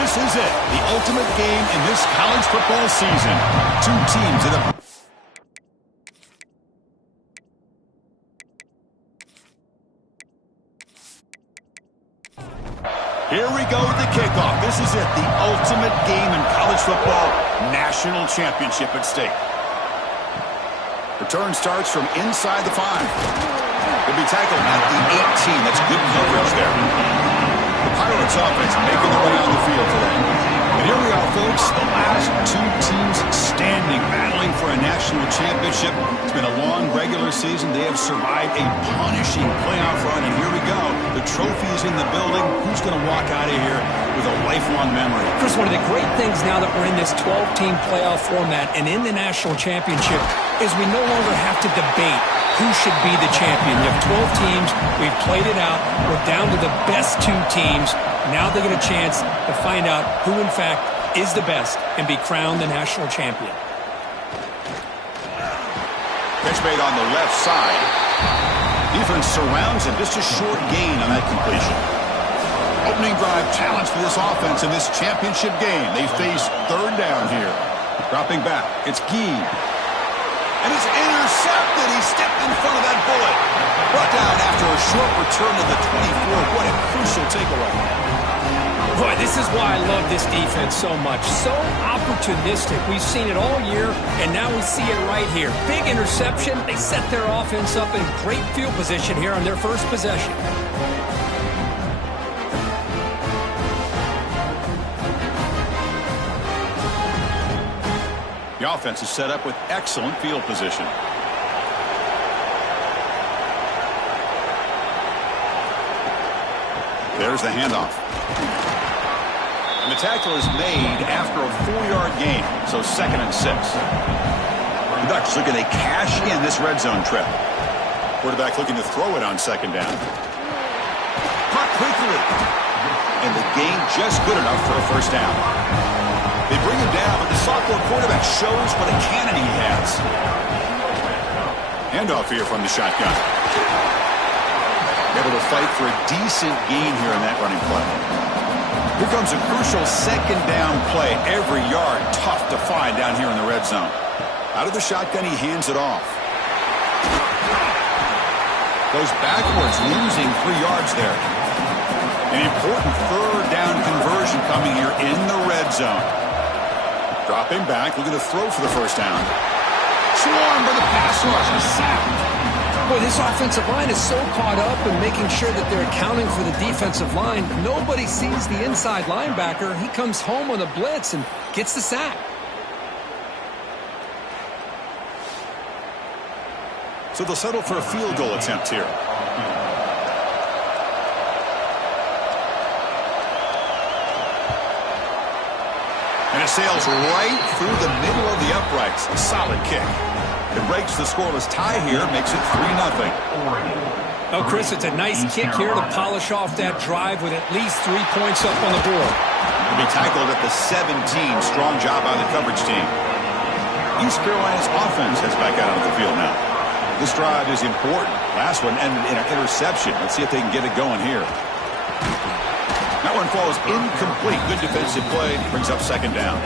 This is it, the ultimate game in this college football season. Two teams that have... Here we go with the kickoff. This is it, the ultimate game in college football, national championship at stake. Return starts from inside the 5. He'll be tackled at the 18. That's good coverage there. The Pirates offense making their way on the field today. And here we are, folks, the last two teams standing, battling for a national championship. It's been a long regular season. They have survived a punishing playoff run, and here we go. The trophy is in the building. Who's going to walk out of here with a lifelong memory? Chris, one of the great things now that we're in this 12-team playoff format and in the national championship is we no longer have to debate who should be the champion. You have 12 teams. We've played it out. We're down to the best two teams. Now they get a chance to find out who, in fact, is the best and be crowned the national champion. Pitch made on the left side. Defense surrounds him. Just a short gain on that completion. Opening drive challenge for this offense in this championship game. They face third down here. Dropping back. It's Gee. And it's intercepted. He stepped in front of that bullet. Brought down after a short return to the 24. What a crucial takeaway. Boy, this is why I love this defense so much. So opportunistic. We've seen it all year, and now we see it right here. Big interception. They set their offense up in great field position here on their first possession. The offense is set up with excellent field position. There's the handoff. And the tackle is made after a 4-yard gain, so 2nd and 6. The Ducks looking to cash in this red zone trip. Quarterback looking to throw it on 2nd down. Caught quickly. And the gain just good enough for a first down. They bring him down, but the sophomore quarterback shows what a cannon he has. Handoff here from the shotgun. Able to fight for a decent gain here in that running play. Here comes a crucial 2nd down play. Every yard tough to find down here in the red zone. Out of the shotgun, he hands it off. Goes backwards, losing 3 yards there. An important 3rd down conversion coming here in the red zone. Dropping back, looking to throw for the first down. Swarmed by the pass rush, a sack. Boy, this offensive line is so caught up in making sure that they're accounting for the defensive line. Nobody sees the inside linebacker. He comes home on a blitz and gets the sack. So they'll settle for a field goal attempt here. And it sails right through the middle of the uprights. A solid kick. It breaks the scoreless tie here, makes it 3-0. Oh, Chris, it's a nice kick here to polish off that drive with at least 3 points up on the board. He'll be tackled at the 17. Strong job by the coverage team. East Carolina's offense heads back out onto the field now. This drive is important. Last one ended in an interception. Let's see if they can get it going here. That one falls incomplete. Good defensive play. Brings up 2nd down.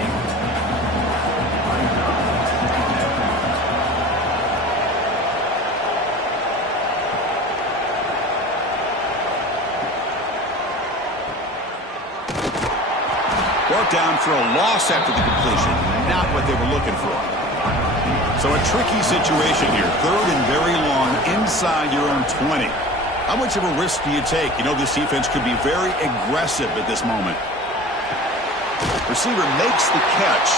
Brought down for a loss after the completion. Not what they were looking for. So a tricky situation here. 3rd and very long inside your own 20. How much of a risk do you take? You know, this defense could be very aggressive at this moment. Receiver makes the catch.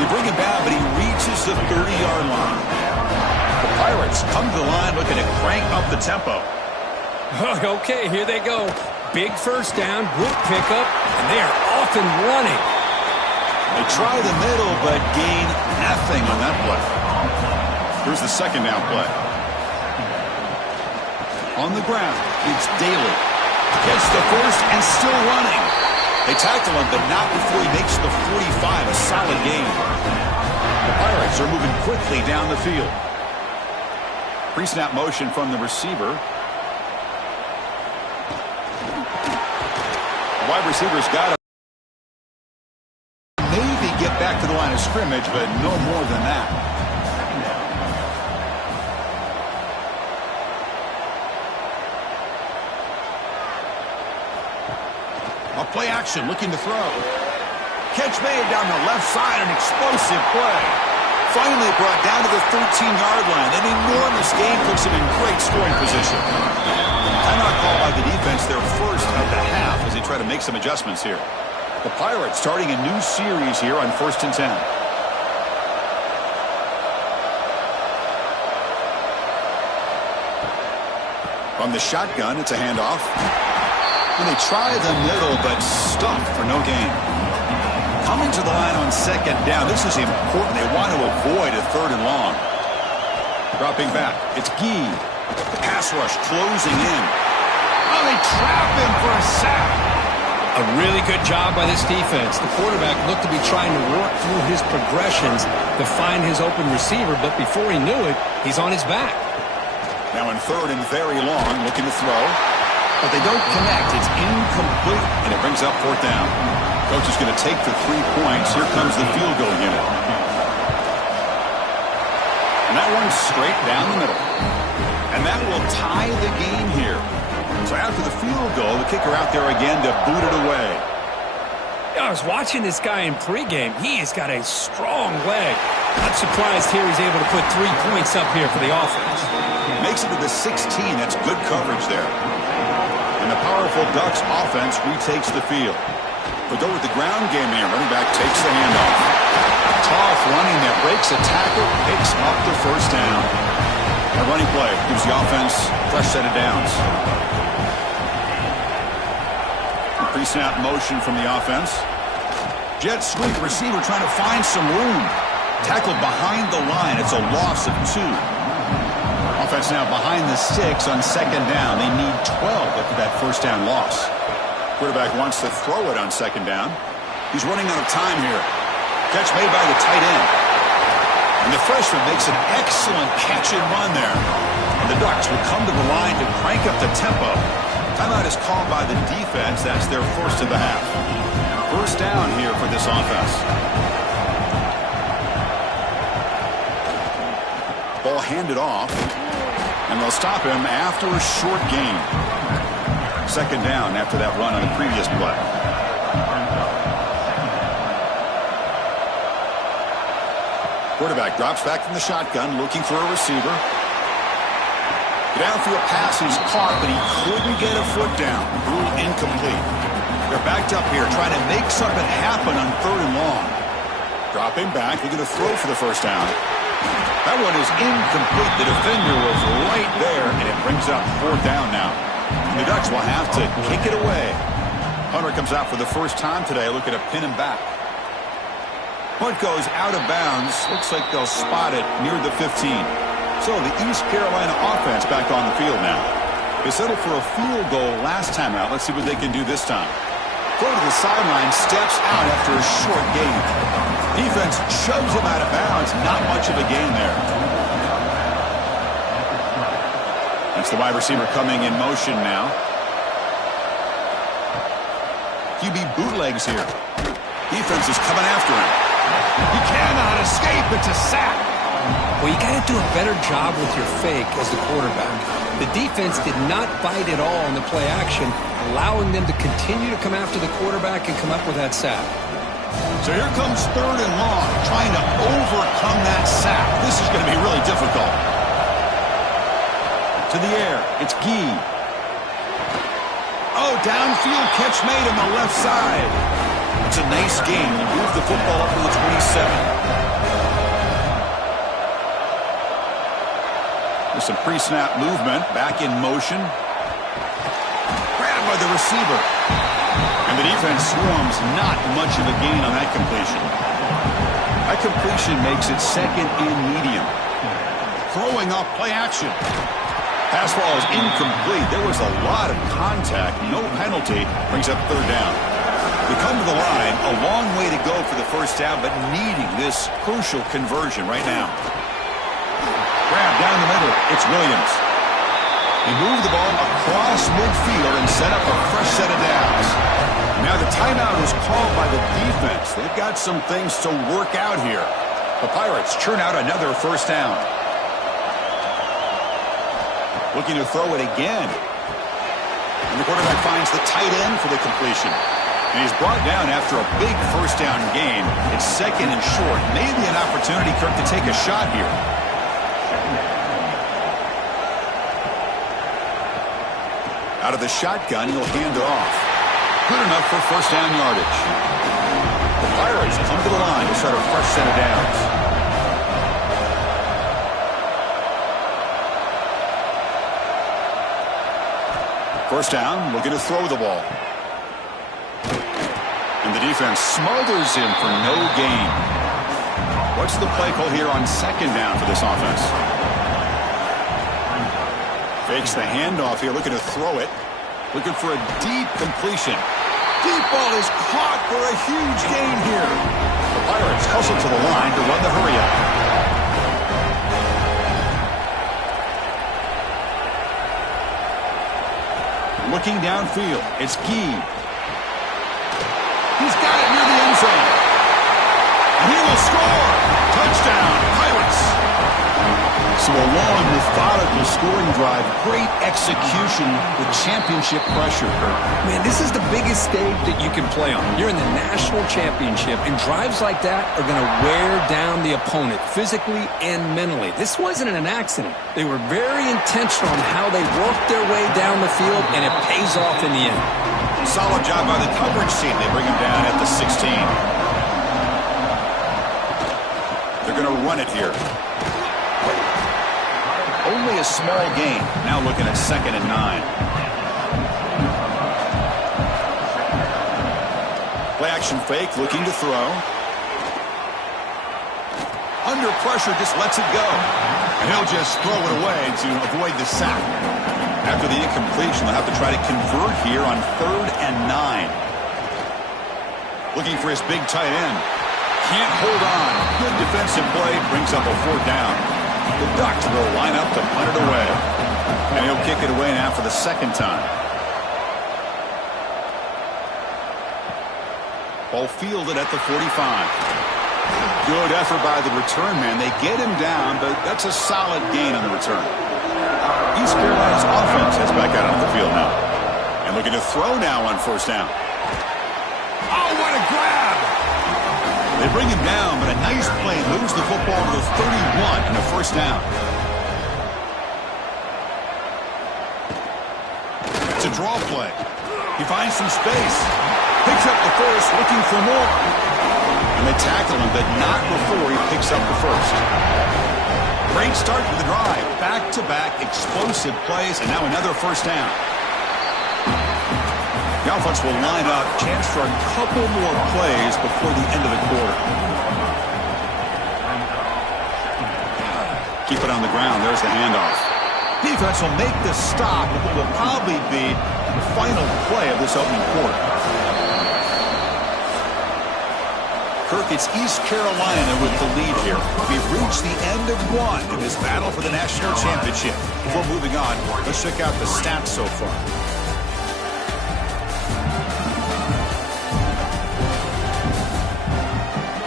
They bring him down, but he reaches the 30-yard line. The Pirates come to the line looking to crank up the tempo. Okay, here they go. Big first down, good pickup, and they are off and running. They try the middle, but gain nothing on that play. Here's the 2nd down play. On the ground, it's Daly. Gets the first and still running. They tackle him, but not before he makes the 45, a solid gain. The Pirates are moving quickly down the field. Pre-snap motion from the receiver. The wide receiver's got it. scrimmage, but no more than that. A play action, looking to throw. Catch made down the left side, an explosive play. Finally brought down to the 13-yard line. An enormous gain puts him in great scoring position. Timeout call by the defense, their first of the half, as they try to make some adjustments here. The Pirates starting a new series here on 1st and 10. From the shotgun, it's a handoff. And they try the middle, but stuffed for no gain. Coming to the line on 2nd down. This is important. They want to avoid a 3rd and long. Dropping back. It's Gee. The pass rush closing in. Oh, they trap him for a sack. A really good job by this defense. The quarterback looked to be trying to work through his progressions to find his open receiver, but before he knew it, he's on his back. Now in 3rd and very long, looking to throw. But they don't connect. It's incomplete, and it brings up 4th down. Coach is going to take the 3 points. Here comes the field goal unit. And that one's straight down the middle. And that will tie the game here. So after the field goal, the kicker out there again to boot it away. I was watching this guy in pregame. He has got a strong leg. Not surprised here he's able to put 3 points up here for the offense. Makes it to the 16. That's good coverage there. And the powerful Ducks offense retakes the field. But go with the ground game here. Running back takes the handoff. Tough running there. Breaks a tackle. Picks up the 1st down. A running play gives the offense a fresh set of downs. Pre-snap motion from the offense. Jet sweep. Receiver trying to find some room. Tackled behind the line. It's a loss of 2. Offense now behind the 6 on 2nd down. They need 12 after that 1st down loss. Quarterback wants to throw it on 2nd down. He's running out of time here. Catch made by the tight end. And the freshman makes an excellent catch and run there. And the Ducks will come to the line to crank up the tempo. Timeout is called by the defense. That's their first of the half. 1st down here for this offense. Ball handed off. And they'll stop him after a short gain. 2nd down after that run on the previous play. Quarterback drops back from the shotgun, looking for a receiver. The downfield pass is caught, but he couldn't get a foot down. Ruled incomplete. They're backed up here, trying to make something happen on 3rd and long. Dropping back, they're going to throw for the 1st down. That one is incomplete. The defender was right there, and it brings up 4th down now. The Ducks will have to kick it away. Hunter comes out for the first time today, looking to pin him back. Punt goes out of bounds. Looks like they'll spot it near the 15. So the East Carolina offense back on the field now. They settled for a field goal last time out. Let's see what they can do this time. Go to the sideline, steps out after a short gain. Defense shoves him out of bounds. Not much of a gain there. That's the wide receiver coming in motion now. QB bootlegs here. Defense is coming after him. He cannot escape. It's a sack. Well, you got to do a better job with your fake as the quarterback. The defense did not bite at all on the play action, allowing them to continue to come after the quarterback and come up with that sack. So here comes 3rd and long, trying to overcome that sack. This is going to be really difficult. To the air, it's Gee. Oh, downfield catch made on the left side. It's a nice game. He moved the football up to the 27. There's some pre-snap movement, back in motion. Grabbed by the receiver. And the defense swarms, not much of a gain on that completion. That completion makes it 2nd and medium. Throwing up play action. Pass ball is incomplete. There was a lot of contact. No penalty. Brings up 3rd down. We come to the line. A long way to go for the 1st down, but needing this crucial conversion right now. Grab down the middle. It's Williams. They move the ball across midfield and set up a fresh set of downs. Now the timeout is called by the defense. They've got some things to work out here. The Pirates churn out another first down. Looking to throw it again. And the quarterback finds the tight end for the completion. And he's brought down after a big first down gain. It's second and short. Maybe an opportunity, Kirk, to take a shot here. Out of the shotgun, he'll hand it off. Good enough for first down yardage. The Pirates come to the line to start a fresh set of downs. First down, looking to throw the ball. And the defense smothers him for no gain. What's the play call here on second down for this offense? Fakes the handoff here, looking to throw it. Looking for a deep completion. Deep ball is caught for a huge gain here. The Pirates hustle to the line to run the hurry up. Looking downfield, it's Gee. He's got it near the end zone. And he will score. Touchdown, Pirates. So a long, methodical scoring drive. Great execution with championship pressure. Man, this is the biggest stage that you can play on. You're in the national championship, and drives like that are going to wear down the opponent physically and mentally. This wasn't an accident. They were very intentional on how they worked their way down the field, and it pays off in the end. Solid job by the coverage team. They bring him down at the 16. They're going to run it here. Only a small gain. Now looking at 2nd and 9. Play action fake, looking to throw. Under pressure, just lets it go. And he'll just throw it away to avoid the sack. After the incompletion, they'll have to try to convert here on 3rd and 9. Looking for his big tight end. Can't hold on. Good defensive play. Brings up a 4th down. The Ducks will line up to punt it away. And he'll kick it away now for the 2nd time. Ball fielded at the 45. Good effort by the return man. They get him down, but that's a solid gain on the return. East Carolina's offense is back out on the field now. And looking to throw now on 1st down. Oh, what a grab! They bring him down, but a nice play moves the football to the 31 and a 1st down. It's a draw play. He finds some space. Picks up the first, looking for more. And they tackle him, but not before he picks up the first. Great start to the drive. Back-to-back explosive plays, and now another 1st down. The offense will line up. Chance for a couple more plays before the end of the quarter. Keep it on the ground. There's the handoff. Defense will make the stop with what will probably be the final play of this opening quarter. Kirk, it's East Carolina with the lead here. We've reached the end of one in this battle for the national championship. Before moving on, let's check out the stats so far.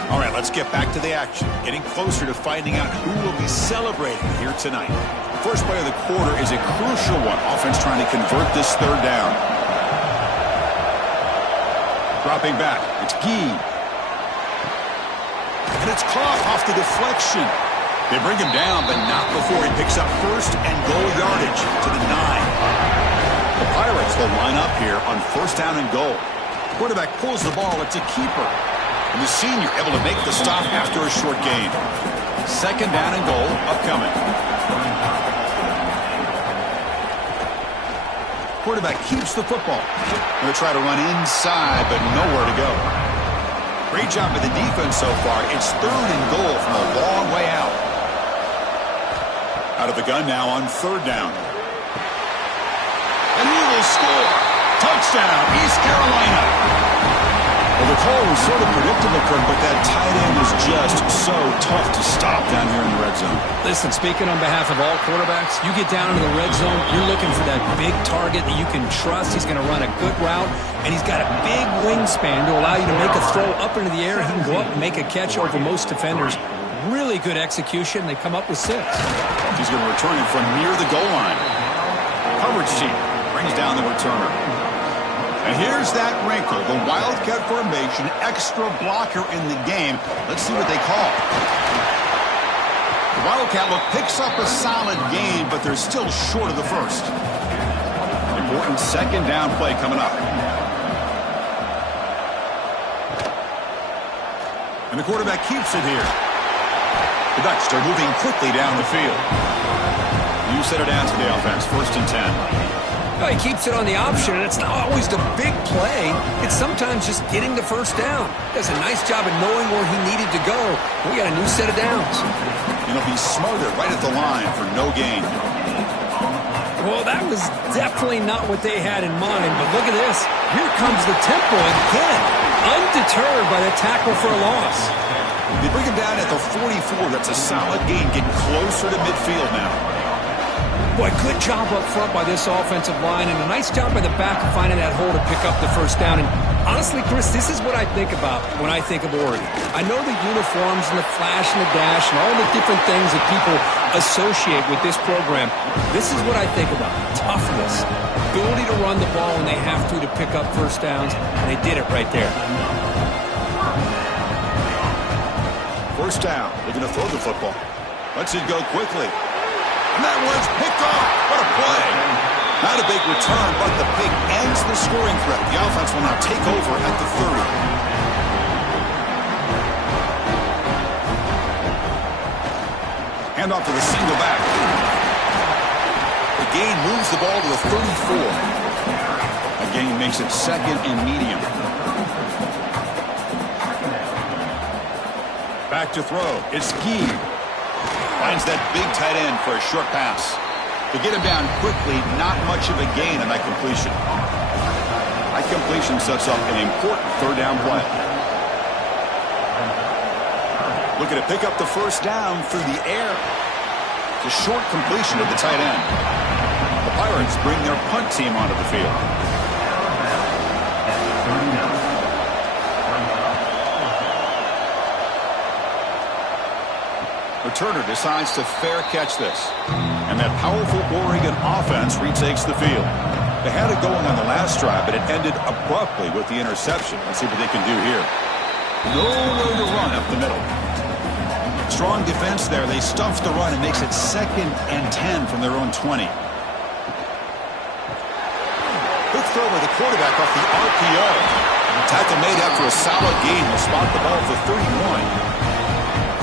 All right, let's get back to the action. Getting closer to finding out who will be celebrating here tonight. First play of the quarter is a crucial one. Offense trying to convert this 3rd down. Dropping back, it's Gee. And it's caught off the deflection. They bring him down, but not before he picks up 1st and goal yardage to the 9. The Pirates will line up here on 1st down and goal. Quarterback pulls the ball. It's a keeper. And the senior able to make the stop after a short gain. 2nd down and goal upcoming. Quarterback keeps the football. Going to try to run inside, but nowhere to go. Great job by the defense so far. It's 3rd and goal from a long way out. Out of the gun now on 3rd down. And he will score. Touchdown, East Carolina. Well, the call was sort of predictable, Kirk, but that tight end is just so tough to stop down here in the red zone. Listen, speaking on behalf of all quarterbacks, you get down into the red zone, you're looking for that big target that you can trust. He's going to run a good route, and he's got a big wingspan to allow you to make a throw up into the air. He can go up and make a catch over most defenders. Really good execution. They come up with 6. He's going to return it from near the goal line. Coverage team brings down the returner. And here's that wrinkle, the Wildcat formation, extra blocker in the game. Let's see what they call. The Wildcat look picks up a solid game, but they're still short of the first. Important second down play coming up. And the quarterback keeps it here. The Ducks are moving quickly down the field. You set it down to the offense, 1st and 10. Well, he keeps it on the option, and it's not always the big play. It's sometimes just getting the first down. He does a nice job of knowing where he needed to go. We got a new set of downs. And he'll be smarter right at the line for no gain. Well, that was definitely not what they had in mind, but look at this. Here comes the tempo again. Undeterred by the tackle for a loss. They bring him down at the 44. That's a solid gain. Get closer to midfield now. Boy, good job up front by this offensive line, and a nice job by the back of finding that hole to pick up the first down. And honestly, Chris, this is what I think about when I think of Oregon. I know the uniforms and the flash and the dash and all the different things that people associate with this program. This is what I think about. Toughness. Ability to run the ball when they have to pick up first downs, and they did it right there. First down. Looking to throw the football. Lets it go quickly. And that one's picked off. What a play. Not a big return, but the pick ends the scoring threat. The offense will now take over at the 30. Hand off to the single back. The gain moves the ball to the 34. A gain makes it 2nd and medium. Back to throw. It's Gee. Finds that big tight end for a short pass. To get him down quickly, not much of a gain on that completion. That completion sets up an important 3rd down play. Looking to pick up the first down through the air. It's a short completion of the tight end. The Pirates bring their punt team onto the field. Returner decides to fair catch this. And that powerful Oregon offense retakes the field. They had it going on the last drive, but it ended abruptly with the interception. Let's see what they can do here. Nowhere to run up the middle. Strong defense there. They stuff the run and makes it 2nd and 10 from their own 20. Quick throw by the quarterback off the RPO. Tackle made after a solid gain. Will spot the ball for 31.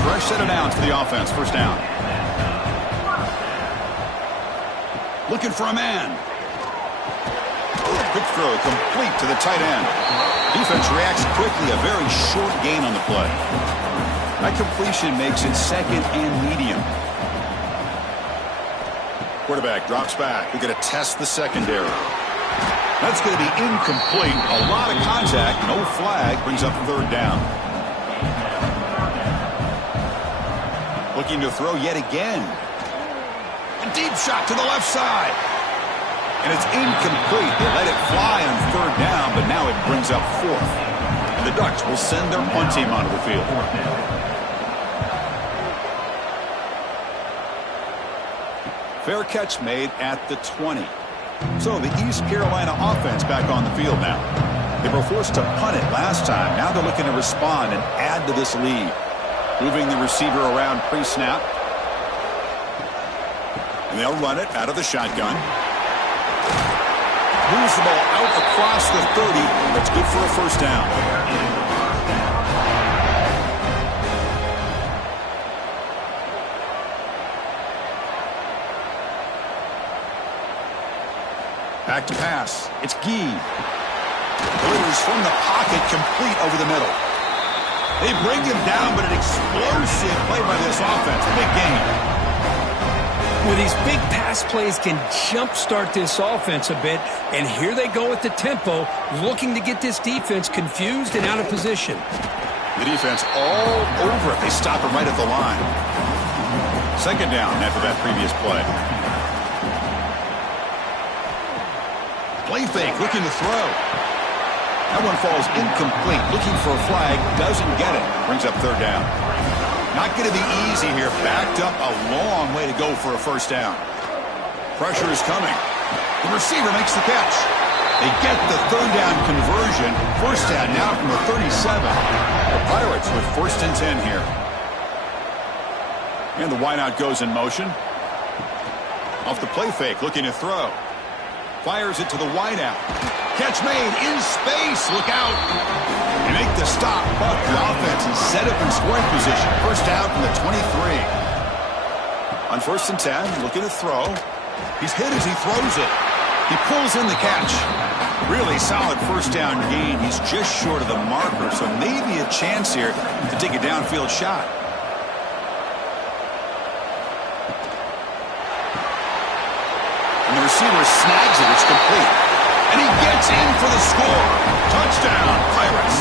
Fresh set of downs for the offense. First down. Looking for a man. Quick throw complete to the tight end. Defense reacts quickly. A very short gain on the play. That completion makes it 2nd and medium. Quarterback drops back. We're going to test the secondary. That's going to be incomplete. A lot of contact. No flag. Brings up 3rd down. Looking to throw yet again. A deep shot to the left side. And it's incomplete. They let it fly on 3rd down, but now it brings up 4th. And the Ducks will send their punt team onto the field. Fair catch made at the 20. So the East Carolina offense back on the field now. They were forced to punt it last time. Now they're looking to respond and add to this lead. Moving the receiver around pre-snap. And they'll run it out of the shotgun. Moves the ball out across the 30. That's good for a first down. Back to pass. It's Gee. Delivers from the pocket, complete over the middle. They bring him down, but an explosive play by this offense. Big game. Well, these big pass plays can jumpstart this offense a bit, and here they go with the tempo, looking to get this defense confused and out of position. The defense all over it. They stop him right at the line. Second down after that previous play. Play fake, looking to throw. That one falls incomplete. Looking for a flag, doesn't get it. Brings up third down. Not going to be easy here. Backed up a long way to go for a first down. Pressure is coming. The receiver makes the catch. They get the third down conversion. First down now from the 37. The Pirates with 1st and 10 here. And the wideout goes in motion. Off the play fake, looking to throw. Fires it to the wideout. Catch made in space. Look out. They make the stop, but the offense is set up in scoring position. First down from the 23. On 1st and 10, looking to throw. He's hit as he throws it. He pulls in the catch. Really solid first down gain. He's just short of the marker, so maybe a chance here to take a downfield shot. And the receiver snags it. It's complete. And he gets in for the score. Touchdown, Pirates.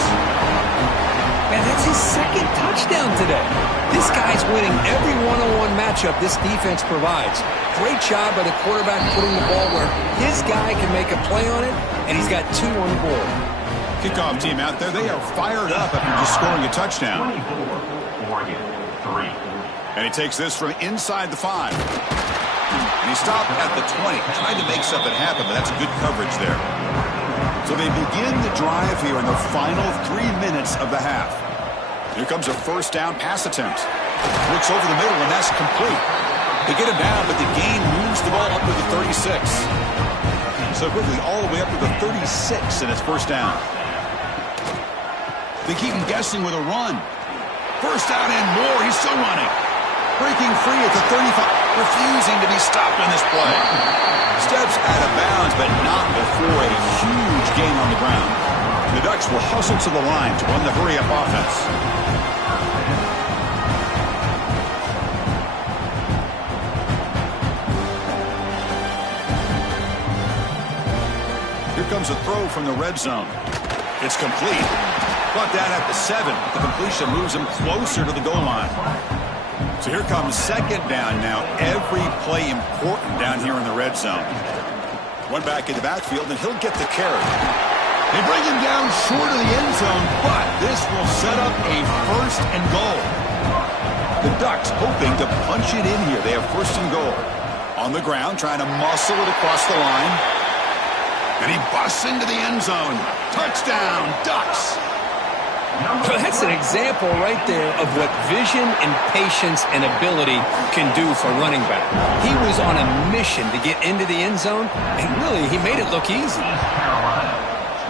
Man, that's his 2nd touchdown today. This guy's winning every one-on-one matchup this defense provides. Great job by the quarterback putting the ball where his guy can make a play on it, and he's got 2 on the board. Kickoff team out there, they are fired up after just scoring a touchdown. 24, Oregon, 3. And he takes this from inside the 5. And he stopped at the 20. Tried to make something happen, but that's good coverage there. So they begin the drive here in the final 3 minutes of the half. Here comes a first down pass attempt. Looks over the middle, and that's complete. They get him down, but the gain moves the ball up to the 36. So quickly all the way up to the 36, and it's first down. They keep him guessing with a run. First down and more. He's still running. Breaking free at the 35. Refusing to be stopped on this play. Steps out of bounds, but not before a huge gain on the ground. The Ducks will hustle to the line to run the hurry-up offense. Here comes a throw from the red zone. It's complete. Brought down at the 7. The completion moves him closer to the goal line. So here comes second down now. Every play important down here in the red zone. One back in the backfield, and he'll get the carry. They bring him down short of the end zone, but this will set up a first and goal. The Ducks hoping to punch it in here. They have first and goal. On the ground, trying to muscle it across the line. And he busts into the end zone. Touchdown, Ducks! So that's an example right there of what vision and patience and ability can do for running back. He was on a mission to get into the end zone, and really, he made it look easy. Carolina,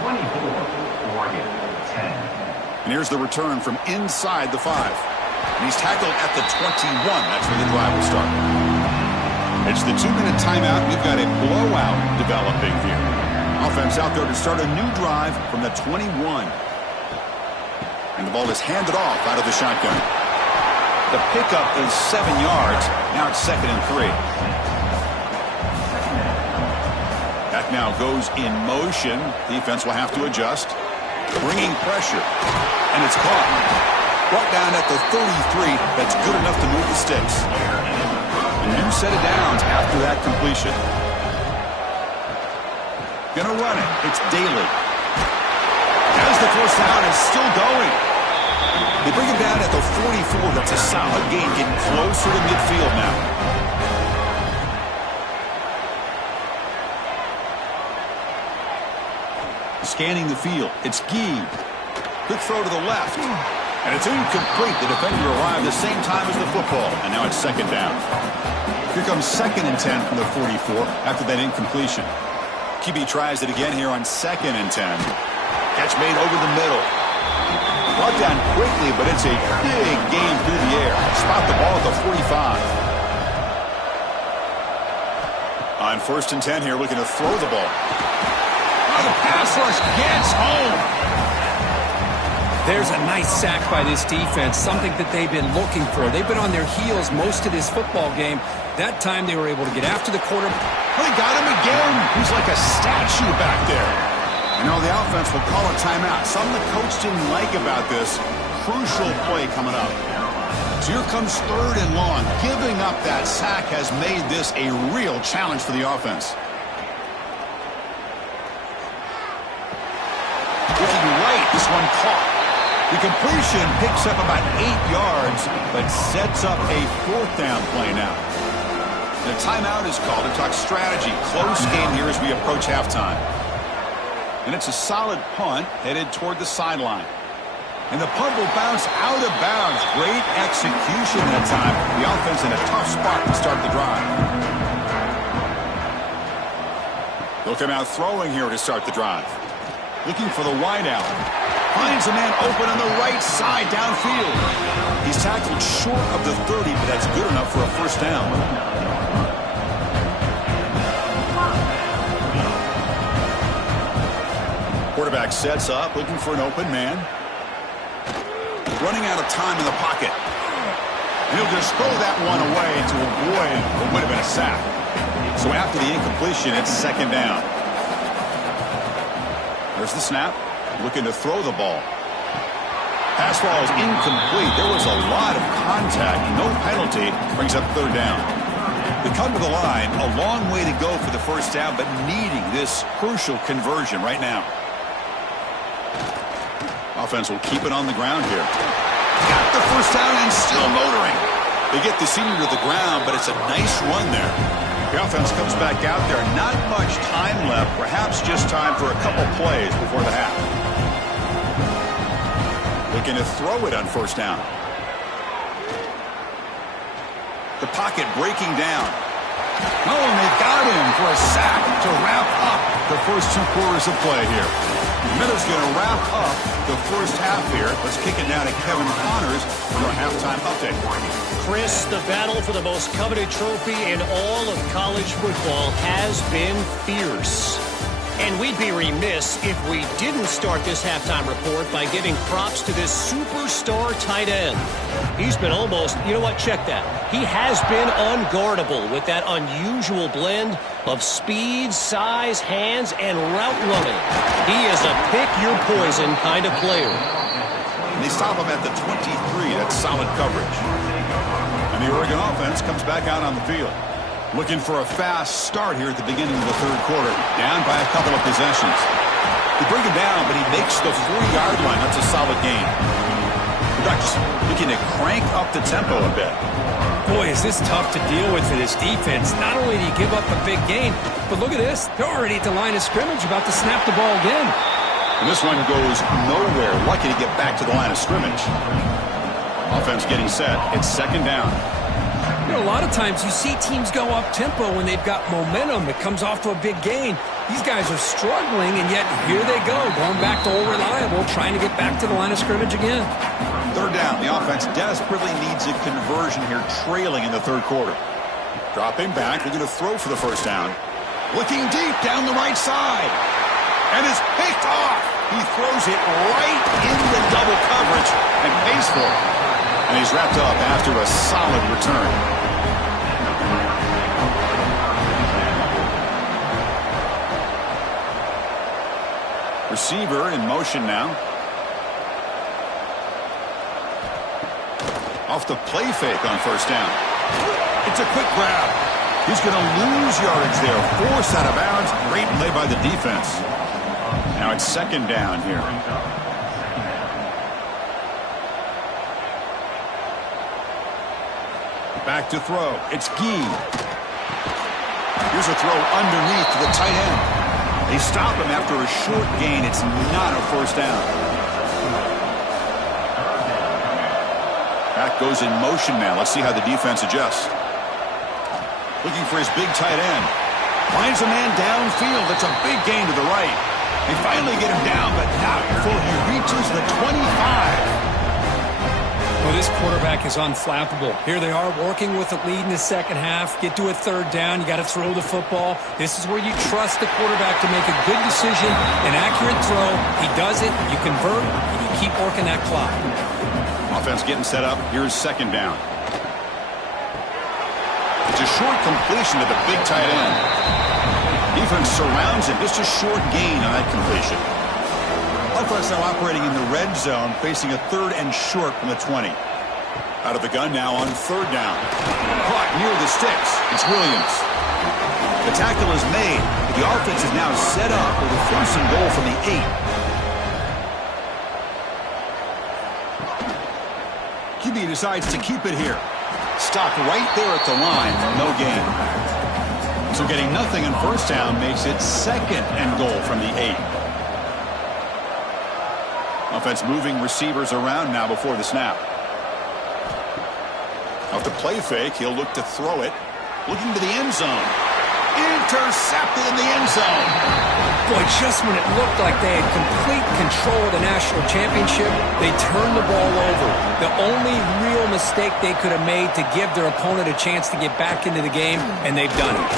24, Oregon, 10. And here's the return from inside the 5. And he's tackled at the 21. That's where the drive will start. It's the 2-minute timeout. We've got a blowout developing here. Offense out there to start a new drive from the 21. And the ball is handed off out of the shotgun. The pickup is 7 yards. Now it's 2nd and 3. That now goes in motion. Defense will have to adjust. Bringing pressure. And it's caught. Brought down at the 33. That's good enough to move the sticks. A new set of downs after that completion. Gonna run it. It's Daly. As the first down is still going. They bring him down at the 44. That's a solid gain, getting closer to midfield now. Scanning the field. It's Gee. Quick throw to the left. And it's incomplete. The defender arrived the same time as the football. And now it's second down. Here comes 2nd and 10 from the 44 after that incompletion. QB tries it again here on 2nd and 10. Catch made over the middle. Brought down quickly, but it's a big gain through the air. Spot the ball at the 45. On 1st and 10 here, looking to throw the ball. Oh, the pass rush gets home. There's a nice sack by this defense, something that they've been looking for. They've been on their heels most of this football game. That time they were able to get after the quarterback. They got him again. He's like a statue back there. You know, the offense will call a timeout. Something the coach didn't like about this. Crucial play coming up. So here comes 3rd and long. Giving up that sack has made this a real challenge for the offense. Looking right, this one caught. The completion picks up about 8 yards, but sets up a 4th down play now. The timeout is called to talk strategy. Close game here as we approach halftime. And it's a solid punt headed toward the sideline. And the punt will bounce out of bounds. Great execution that time. The offense in a tough spot to start the drive. They'll come out throwing here to start the drive. Looking for the wideout. Finds a man open on the right side downfield. He's tackled short of the 30, but that's good enough for a 1st down. Quarterback sets up, looking for an open man. Running out of time in the pocket. And he'll just throw that one away to avoid what would have been a sack. So after the incompletion, it's 2nd down. There's the snap. Looking to throw the ball. Pass ball is incomplete. There was a lot of contact. No penalty. Brings up 3rd down. They come to the line. A long way to go for the 1st down, but needing this crucial conversion right now. Offense will keep it on the ground here. Got the 1st down and still motoring. They get the senior to the ground, but it's a nice run there. The offense comes back out there. Not much time left. Perhaps just time for a couple plays before the half. Looking to throw it on 1st down. The pocket breaking down. Oh, and they got him for a sack to wrap up the first 2 quarters of play here. Miller's going to wrap up the 1st half here. Let's kick it down to Kevin Connors for a halftime update. Chris, the battle for the most coveted trophy in all of college football has been fierce. And we'd be remiss if we didn't start this halftime report by giving props to this superstar tight end. He's been almost, you know what, check that. He has been unguardable with that unusual blend of speed, size, hands, and route running. He is a pick-your-poison kind of player. And they stop him at the 23. That's solid coverage. And the Oregon offense comes back out on the field. Looking for a fast start here at the beginning of the 3rd quarter. Down by a couple of possessions. They bring him down, but he makes the 40-yard line. That's a solid gain. The Ducks looking to crank up the tempo a bit. Boy, is this tough to deal with for this defense. Not only do you give up a big gain, but look at this. They're already at the line of scrimmage, about to snap the ball again. And this one goes nowhere. Lucky to get back to the line of scrimmage. Offense getting set. It's 2nd down. You know, a lot of times you see teams go up-tempo when they've got momentum. It comes off to a big gain. These guys are struggling, and yet here they go, going back to old reliable, trying to get back to the line of scrimmage again. 3rd down. The offense desperately needs a conversion here, trailing in the 3rd quarter. Dropping back, looking to throw for the 1st down. Looking deep down the right side. And it's picked off. He throws it right into double coverage and pays for it. And he's wrapped up after a solid return. Receiver in motion now. Off the play fake on 1st down. It's a quick grab. He's going to lose yardage there. Forced out of bounds. Great play by the defense. Now it's 2nd down here. Back to throw. It's Gee. Here's a throw underneath to the tight end. They stop him after a short gain. It's not a 1st down. Back goes in motion now. Let's see how the defense adjusts. Looking for his big tight end. Finds a man downfield. That's a big gain to the right. They finally get him down, but not before he reaches the 25. Well, this quarterback is unflappable. Here they are working with a lead in the second half. Get to a third down. You got to throw the football. This is where you trust the quarterback to make a good decision, an accurate throw. He does it. You convert, and you keep working that clock. Offense getting set up. Here's second down. It's a short completion to the big tight end. Defense surrounds him. Just a short gain on that completion. Offense now operating in the red zone, facing a third and short from the 20. Out of the gun now on third down. Caught near the sticks. It's Williams. The tackle is made. The offense is now set up with a first and goal from the 8. QB decides to keep it here. Stopped right there at the line. No gain. So getting nothing in first down makes it second and goal from the 8. Offense moving receivers around now before the snap. Off the play fake, he'll look to throw it. Looking to the end zone. Intercepted in the end zone. Boy, just when it looked like they had complete control of the national championship, they turned the ball over. The only real mistake they could have made to give their opponent a chance to get back into the game, and they've done it.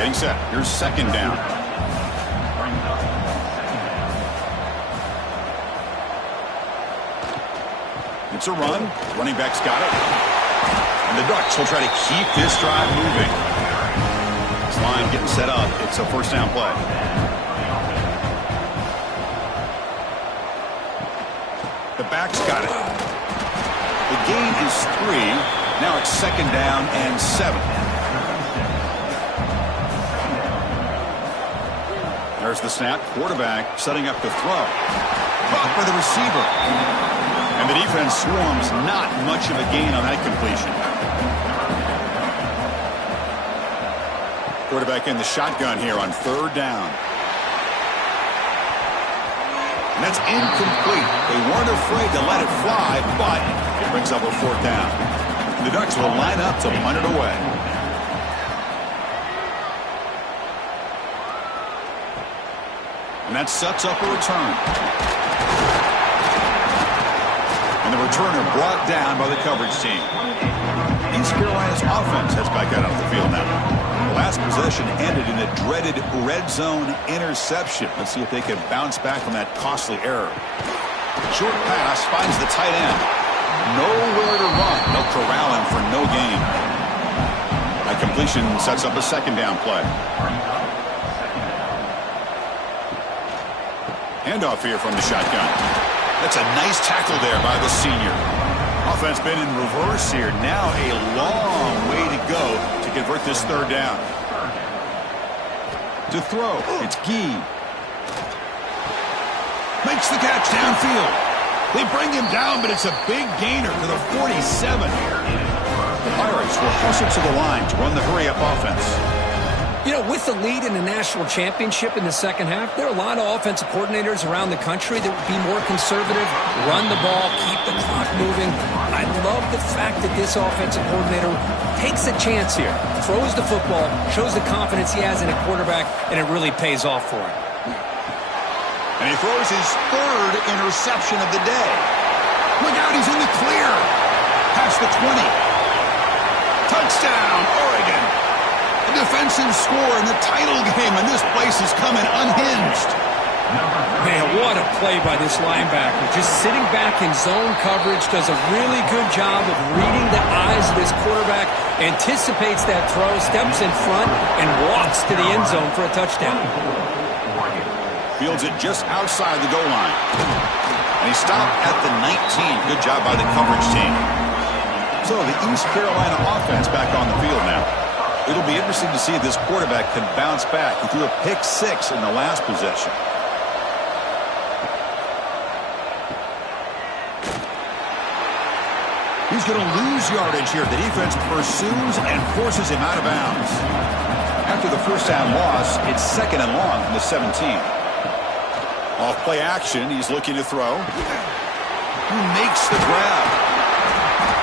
Getting set. Here's second down. It's a run. Running back's got it. And the Ducks will try to keep this drive moving. This line getting set up. It's a first down play. The back's got it. The gain is 3. Now it's second down and 7. There's the snap. Quarterback setting up the throw. Caught by the receiver. And the defense swarms. Not much of a gain on that completion. Quarterback in the shotgun here on third down. And that's incomplete. They weren't afraid to let it fly, but it brings up a fourth down. And the Ducks will line up to punt it away. And that sets up a return. And the returner brought down by the coverage team. East Carolina's offense has back out on the field now. The last possession ended in a dreaded red zone interception. Let's see if they can bounce back from that costly error. Short pass finds the tight end. Nowhere to run. They'll corral him for no gain. That completion sets up a second down play. Handoff here from the shotgun. That's a nice tackle there by the senior. Offense been in reverse here. Now a long way to go to convert this third down. To throw, it's Gee. Makes the catch downfield. They bring him down, but it's a big gainer to the 47. The Pirates will hustle to the line to run the hurry-up offense. You know, with the lead in the national championship in the second half, there are a lot of offensive coordinators around the country that would be more conservative, run the ball, keep the clock moving. I love the fact that this offensive coordinator takes a chance here, throws the football, shows the confidence he has in a quarterback, and it really pays off for him. And he throws his third interception of the day. Look out, he's in the clear. Past the 20. Touchdown, Oregon. A defensive score in the title game, and this place is coming unhinged. Man, what a play by this linebacker. Just sitting back in zone coverage, does a really good job of reading the eyes of this quarterback, anticipates that throw, steps in front, and walks to the end zone for a touchdown. Fields it just outside the goal line. And he stopped at the 19. Good job by the coverage team. So the East Carolina offense back on the field now. It'll be interesting to see if this quarterback can bounce back. He threw a pick-6 in the last possession. He's going to lose yardage here. The defense pursues and forces him out of bounds. After the first down loss, it's second and long from the 17. Off play action, he's looking to throw. Who makes the grab?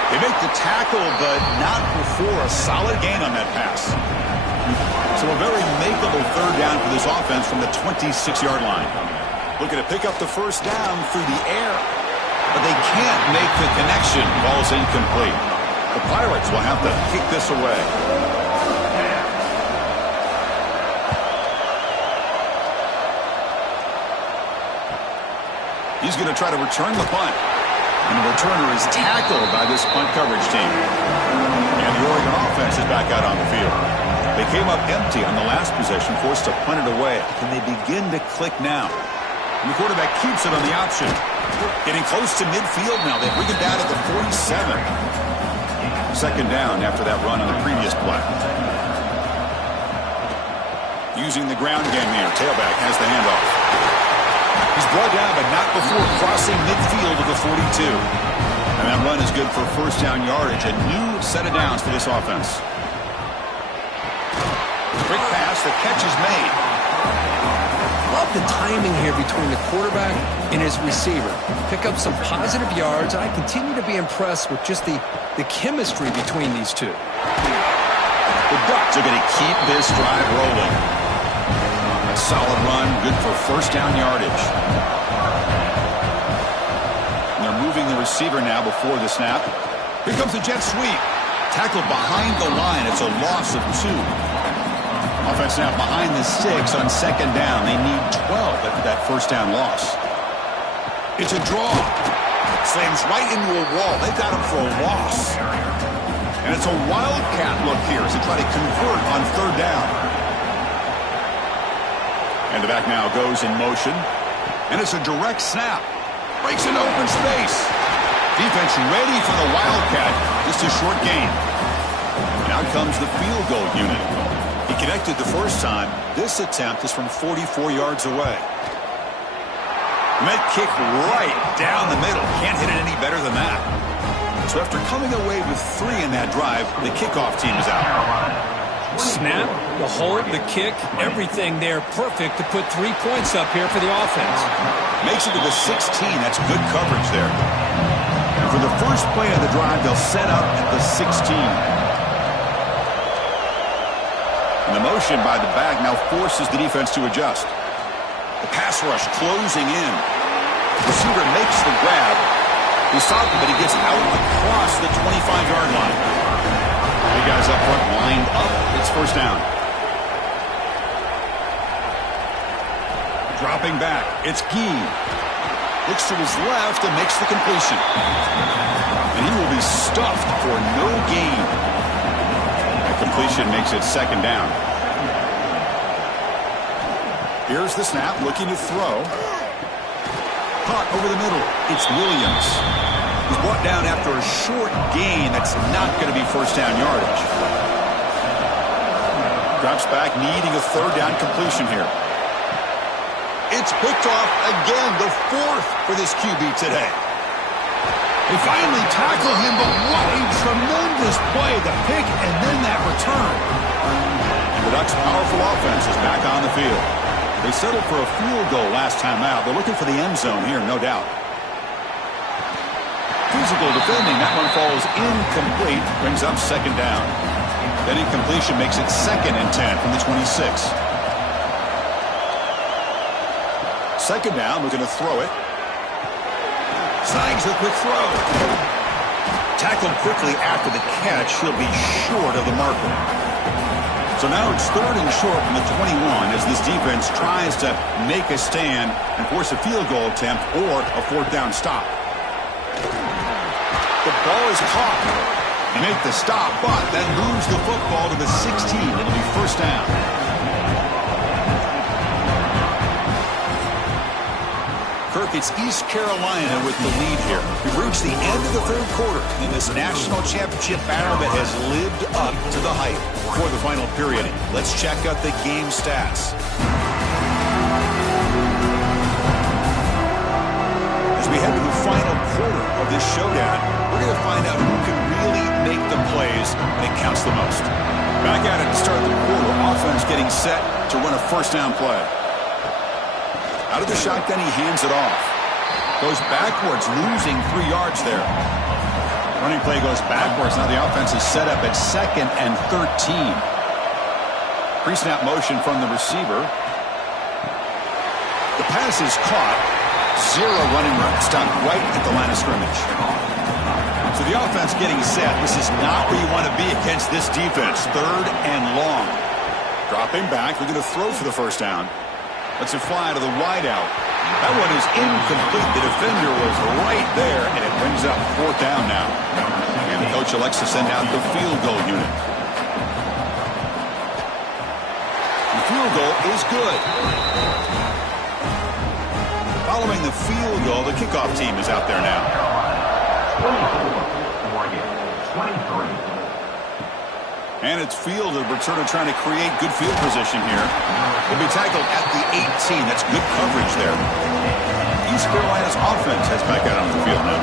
They make the tackle, but not before a solid gain on that pass. So a very makeable third down for this offense from the 26-yard line. Looking to pick up the first down through the air. But they can't make the connection. Ball's incomplete. The Pirates will have to kick this away. He's going to try to return the punt. And the returner is tackled by this punt coverage team. And the Oregon offense is back out on the field. They came up empty on the last possession, forced to punt it away. Can they begin to click now? And the quarterback keeps it on the option. Getting close to midfield now. They bring it down to the 47. Second down after that run on the previous play. Using the ground game here. Tailback has the handoff. He's brought down, but not before crossing midfield of the 42. And that run is good for first down yardage. A new set of downs for this offense. Quick pass. The catch is made. Love the timing here between the quarterback and his receiver. Pick up some positive yards, and I continue to be impressed with just the chemistry between these two. The Ducks are going to keep this drive rolling. A solid run, good for first down yardage. And they're moving the receiver now before the snap. Here comes the jet sweep. Tackled behind the line. It's a loss of 2. Offense now behind the 6 on second down. They need 12 after that first down loss. It's a draw. Slams right into a wall. They've got him for a loss. And it's a wildcat look here as they try to convert on third down. And the back now goes in motion. And it's a direct snap. Breaks into open space. Defense ready for the wildcat. Just a short gain. And out comes the field goal unit. He connected the first time. This attempt is from 44 yards away. Met kick right down the middle. Can't hit it any better than that. So after coming away with 3 in that drive, the kickoff team is out. Snap, the hold, the kick, everything there perfect to put 3 points up here for the offense. Makes it to the 16. That's good coverage there. And for the first play of the drive, they'll set up at the 16. And the motion by the back now forces the defense to adjust. The pass rush closing in. The receiver makes the grab. He's stopped, but he gets out across the 25-yard line. The guys up front lined up. It's first down. Dropping back. It's Gee. Looks to his left and makes the completion. And he will be stuffed for no gain. Completion makes it second down. Here's the snap, looking to throw. Caught over the middle. It's Williams. He's brought down after a short gain that's not going to be first down yardage. Drops back, needing a third down completion here. It's picked off again, the 4th for this QB today. They finally tackle him, but what a tremendous play. The pick and then that return. And the Ducks' powerful offense is back on the field. They settled for a field goal last time out. They're looking for the end zone here, no doubt. Physical defending. That one falls incomplete. Brings up second down. That incompletion makes it second and 10 from the 26. Second down, looking to throw it. Snags the quick throw. Tackled quickly after the catch. He'll be short of the marker. So now it's third and short from the 21 as this defense tries to make a stand and force a field goal attempt or a fourth down stop. The ball is caught. They make the stop, but then moves the football to the 16. It'll be first down. Kirk, it's East Carolina with the lead here. We've reached the end of the third quarter in this national championship battle that has lived up to the hype for the final period. Let's check out the game stats. As we head to the final quarter of this showdown, we're going to find out who can really make the plays when it counts the most. Back at it to start the quarter. Offense getting set to run a first down play. Out of the shotgun, he hands it off. Goes backwards, losing 3 yards there. Running play goes backwards. Now the offense is set up at 2nd and 13. Pre-snap motion from the receiver. The pass is caught. Zero running room. Stopped right at the line of scrimmage. So the offense getting set. This is not where you want to be against this defense. 3rd and long. Dropping back. They're going to throw for the first down. Lets it fly to the wide out. That one is incomplete. The defender was right there, and it brings up 4th down now. And the coach elects to send out the field goal unit. The field goal is good. Following the field goal, the kickoff team is out there now. 23. And it's fielded. We're sort of trying to create good field position here. He'll be tackled at the 18. That's good coverage there. East Carolina's offense heads back out on the field now.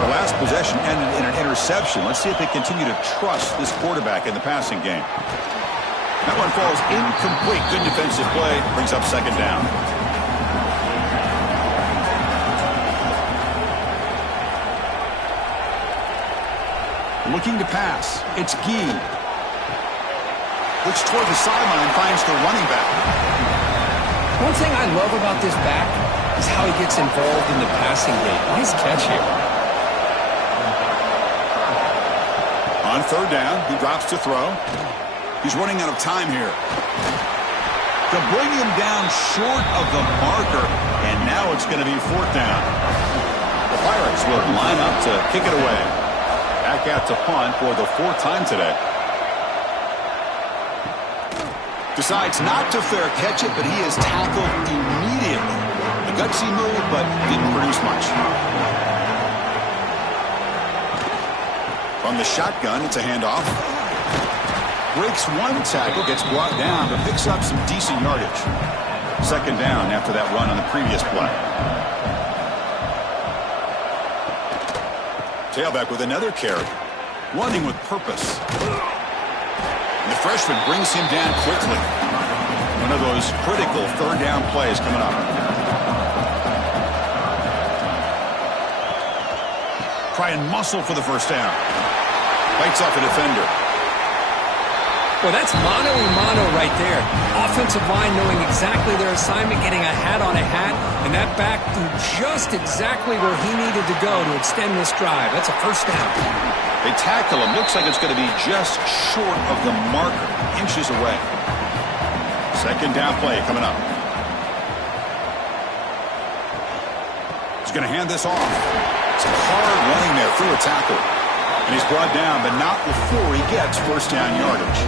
The last possession ended in an interception. Let's see if they continue to trust this quarterback in the passing game. That one falls incomplete. Good defensive play. Brings up 2nd down. Looking to pass. It's Gee. Looks toward the sideline, finds the running back. One thing I love about this back is how he gets involved in the passing game. Nice catch here. On 3rd down, he drops to throw. He's running out of time here. To bring him down short of the marker, and now it's going to be 4th down. The Pirates will line up to kick it away. Back out to punt for the 4th time today. Decides not to fair catch it, but he is tackled immediately. A gutsy move, but didn't produce much. From the shotgun, it's a handoff. Breaks one tackle, gets brought down, but picks up some decent yardage. 2nd down after that run on the previous play. Tailback with another carry. Running with purpose. And the freshman brings him down quickly. One of those critical 3rd down plays coming up. Try and muscle for the first down. Bites off a defender. Well, that's mano-a-mano right there. Offensive line knowing exactly their assignment, getting a hat on a hat, and that back threw just exactly where he needed to go to extend this drive. That's a first down. They tackle him. Looks like it's going to be just short of the marker, inches away. 2nd down play coming up. He's going to hand this off. It's a hard running there through a tackle. And he's brought down, but not before he gets first down yardage.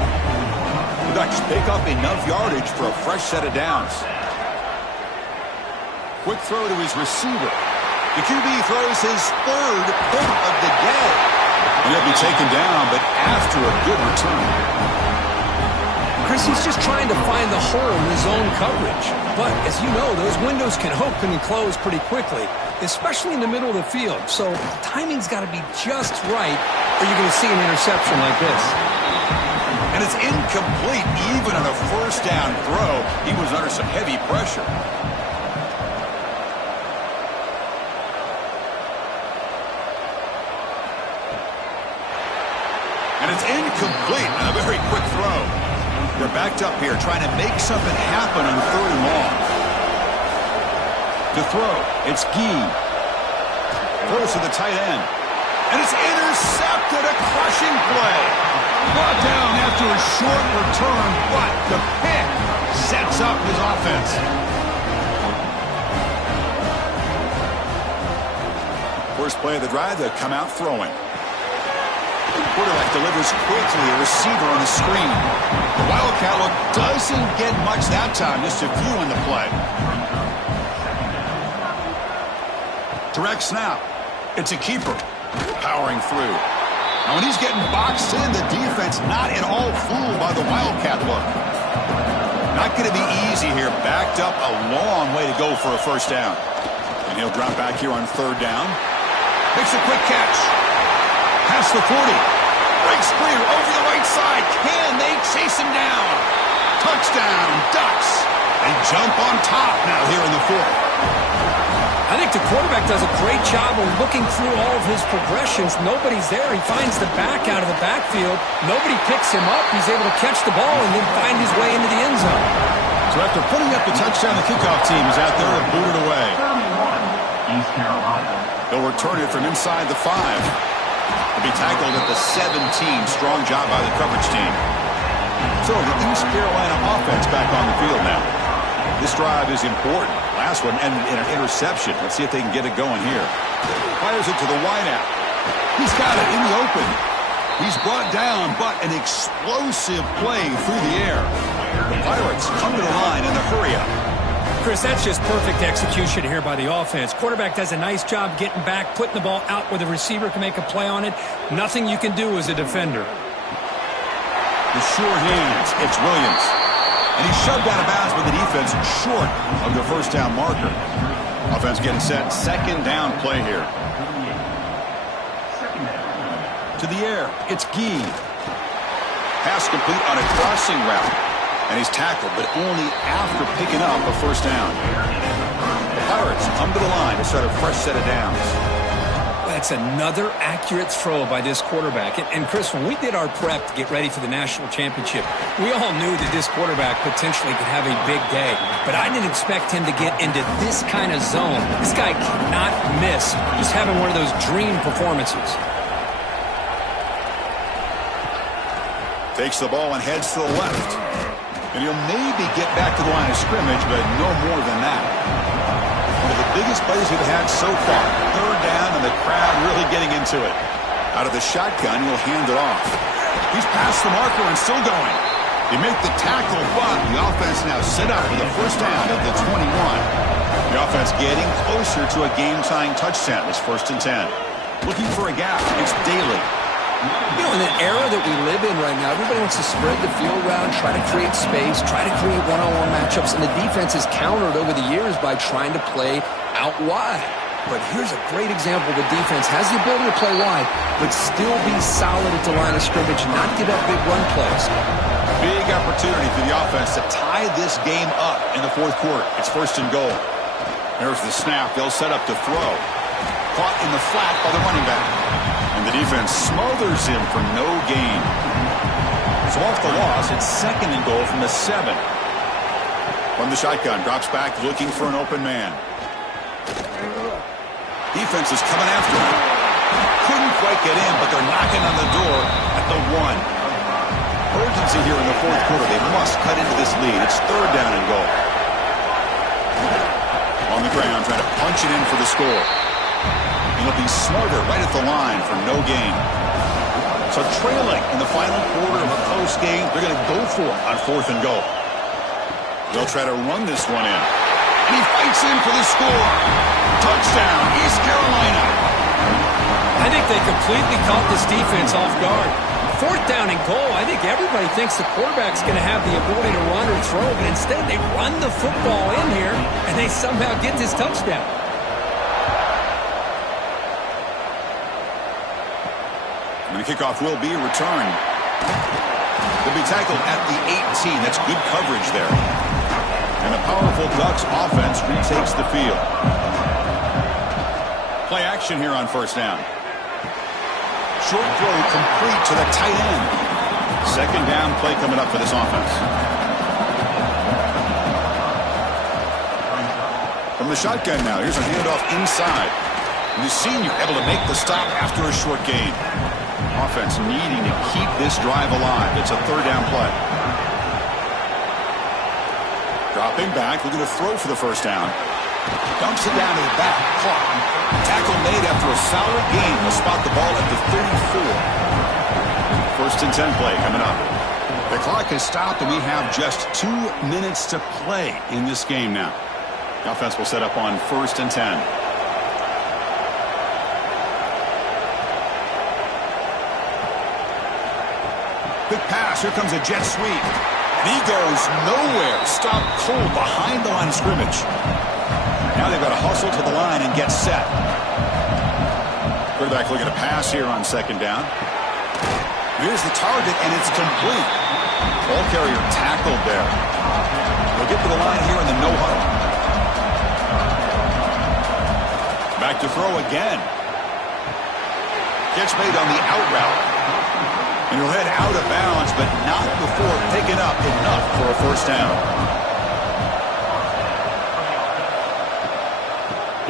The Ducks pick up enough yardage for a fresh set of downs. Quick throw to his receiver. The QB throws his 3rd pick of the day. And he'll be taken down, but after a good return. Chris, he's just trying to find the hole in his own coverage. But, as you know, those windows can open and close pretty quickly, especially in the middle of the field. So, timing's got to be just right, or you're going to see an interception like this. And it's incomplete, even on a first down throw. He was under some heavy pressure. And it's incomplete on a very quick throw. They're backed up here trying to make something happen on 3rd and long. To throw, it's Gee. Throws to the tight end. And it's intercepted, a crushing play. Brought down after a short return, but the pick sets up his offense. First play of the drive, they come out throwing. Quarterback delivers quickly, a receiver on the screen. The Wildcat look doesn't get much that time, just a few on the play. Direct snap. It's a keeper. Powering through. Now when he's getting boxed in, the defense not at all fooled by the Wildcat look. Not going to be easy here. Backed up a long way to go for a first down. And he'll drop back here on 3rd down. Makes a quick catch. Past the 40. Breaks clear over the right side. Can they chase him down? Touchdown, Ducks. They jump on top now here in the 4th. I think the quarterback does a great job of looking through all of his progressions. Nobody's there. He finds the back out of the backfield. Nobody picks him up. He's able to catch the ball and then find his way into the end zone. So after putting up the touchdown, the kickoff team is out there and booted away. 31, East Carolina. They'll return it from inside the 5. They'll be tackled at the 17. Strong job by the coverage team. So the East Carolina offense back on the field now. This drive is important. Last one ended in an interception. Let's see if they can get it going here. Fires it to the wideout. He's got it in the open. He's brought down, but an explosive play through the air. The Pirates come to the line in the hurry-up. Chris, that's just perfect execution here by the offense. Quarterback does a nice job getting back, putting the ball out where the receiver can make a play on it. Nothing you can do as a defender. The sure hands. It's Williams. And he's shoved out of bounds with the defense short of the first down marker. Offense getting set. Second down play here. To the air. It's Gee. Pass complete on a crossing route. And he's tackled, but only after picking up a first down. The Pirates come to the line to start a fresh set of downs. That's another accurate throw by this quarterback. And Chris, when we did our prep to get ready for the national championship, we all knew that this quarterback potentially could have a big day. But I didn't expect him to get into this kind of zone. This guy cannot miss. Just having one of those dream performances. Takes the ball and heads to the left. And he'll maybe get back to the line of scrimmage, but no more than that. One of the biggest plays we've had so far. Third down, and the crowd really getting into it. Out of the shotgun, he'll hand it off. He's past the marker and still going. They make the tackle, but the offense now set up for the first down at the 21. The offense getting closer to a game-tying touchdown. It's 1st and 10. Looking for a gap. It's Daly. You know, in an era that we live in right now, everybody wants to spread the field around, try to create space, try to create one-on-one matchups, and the defense has countered over the years by trying to play out wide. But here's a great example. The defense has the ability to play wide, but still be solid at the line of scrimmage, not give up big run plays. Big opportunity for the offense to tie this game up in the 4th quarter. It's 1st and goal. There's the snap. They'll set up to throw. Caught in the flat by the running back. And the defense smothers him for no gain. So off the loss, it's 2nd and goal from the 7. From the shotgun, drops back looking for an open man. Defense is coming after him. Couldn't quite get in, but they're knocking on the door at the 1. Urgency here in the 4th quarter. They must cut into this lead. It's 3rd down and goal. On the ground, trying to punch it in for the score. And he'll be smarter right at the line for no gain. So trailing in the final quarter of a close game, they're going to go for it on 4th and goal. They'll try to run this one in. And he fights in for the score. Touchdown, East Carolina. I think they completely caught this defense off guard. 4th down and goal, I think everybody thinks the quarterback's going to have the ability to run or throw, but instead they run the football in here, and they somehow get this touchdown. And the kickoff will be returned. They'll be tackled at the 18. That's good coverage there. And the powerful Ducks offense retakes the field. Play action here on 1st down. Short throw complete to the tight end. 2nd down play coming up for this offense. From the shotgun now, here's a handoff inside. And the senior able to make the stop after a short gain. Offense needing to keep this drive alive. It's a 3rd down play. Dropping back, looking to throw for the 1st down. Dumps it down to the back. Caught. Tackle made after a solid gain. They'll spot the ball at the 34. 1st and 10 play coming up. The clock has stopped, and we have just 2 minutes to play in this game now. The offense will set up on 1st and 10. Quick pass. Here comes a jet sweep. And he goes nowhere. Stopped cold behind the line of scrimmage. Now they've got to hustle to the line and get set. Quarterback looking to pass here on 2nd down. Here's the target, and it's complete. Ball carrier tackled there. They'll get to the line here in the no huddle. Back to throw again. Catch made on the out route. And he'll head out of bounds, but not before picking up enough for a 1st down.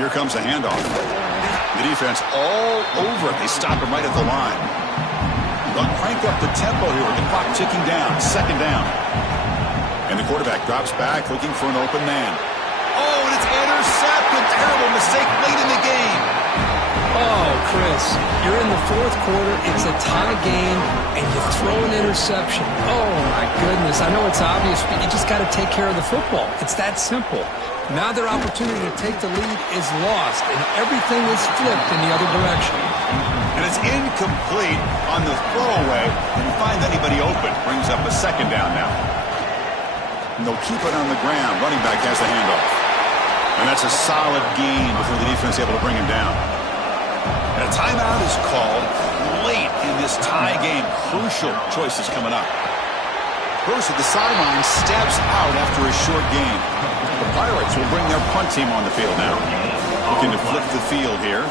Here comes the handoff. The defense all over it. They stop him right at the line. They'll crank up the tempo here with the clock ticking down. Second down. And the quarterback drops back looking for an open man. Oh, and it's intercepted. Terrible mistake late in the game. Oh, Chris, you're in the fourth quarter. It's a tie game, and you throw an interception. Oh, my goodness. I know it's obvious, but you just got to take care of the football. It's that simple. Now their opportunity to take the lead is lost, and everything is flipped in the other direction. And it's incomplete on the throwaway. Didn't find anybody open. Brings up a second down now. And they'll keep it on the ground. Running back has the handoff. And that's a solid gain before the defense is able to bring him down. And a timeout is called late in this tie game. Crucial choices coming up. Bruce at the sideline steps out after a short gain. The Pirates will bring their punt team on the field now. Looking to flip the field here.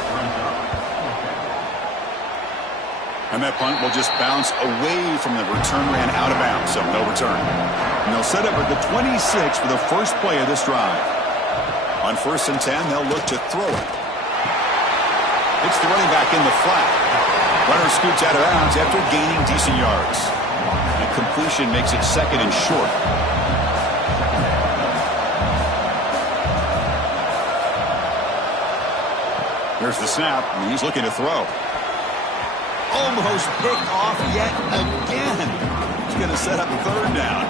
And that punt will just bounce away from the return man out of bounds, so no return. And they'll set up at the 26 for the first play of this drive. On 1st and 10, they'll look to throw it. It's the running back in the flat. Runner scoots out of bounds after gaining decent yards. And completion makes it second and short. Here's the snap, and he's looking to throw. Almost picked off yet again. He's going to set up third down.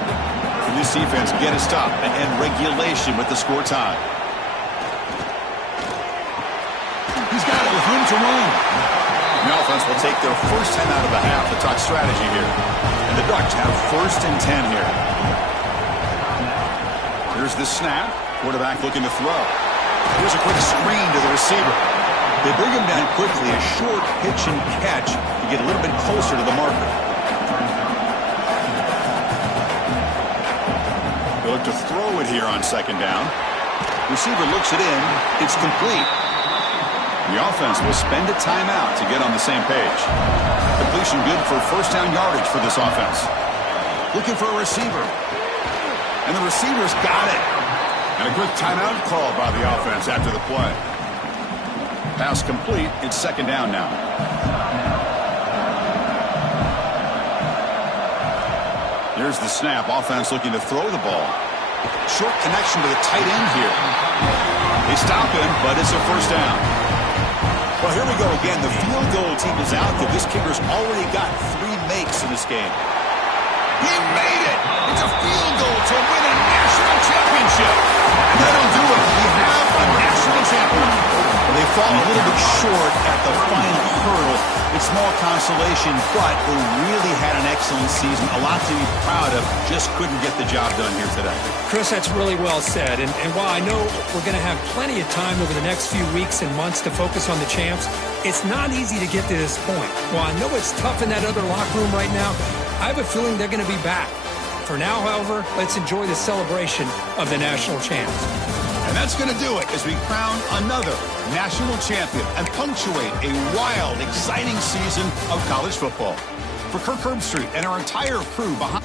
And this defense get a stop and regulation with the score tie. He's got it with room to run. The offense will take their first 10 out of the half to talk strategy here. And the Ducks have 1st and 10 here. Here's the snap. Quarterback looking to throw. Here's a quick screen to the receiver. They bring him down quickly, a short pitch and catch to get a little bit closer to the marker. They look to throw it here on 2nd down. Receiver looks it in. It's complete. The offense will spend a timeout to get on the same page. Completion good for 1st down yardage for this offense. Looking for a receiver. And the receiver's got it. And a quick timeout call by the offense after the play. Pass complete. It's 2nd down now. Here's the snap. Offense looking to throw the ball. Short connection to the tight end here. They stop him, but it's a 1st down. Well, here we go again. The field goal team is out there. This kicker's already got 3 makes in this game. He made it! It's a field goal to win a national championship. And that'll do it. We have a national champion. They fall a little bit short at the final hurdle. It's small consolation, but they really had an excellent season. A lot to be proud of. Just couldn't get the job done here today. Chris, that's really well said. And while I know we're going to have plenty of time over the next few weeks and months to focus on the champs, it's not easy to get to this point. While I know it's tough in that other locker room right now, I have a feeling they're going to be back. For now, however, let's enjoy the celebration of the national champs. And that's going to do it as we crown another national champion and punctuate a wild, exciting season of college football. For Kirk Herbstreit and our entire crew behind...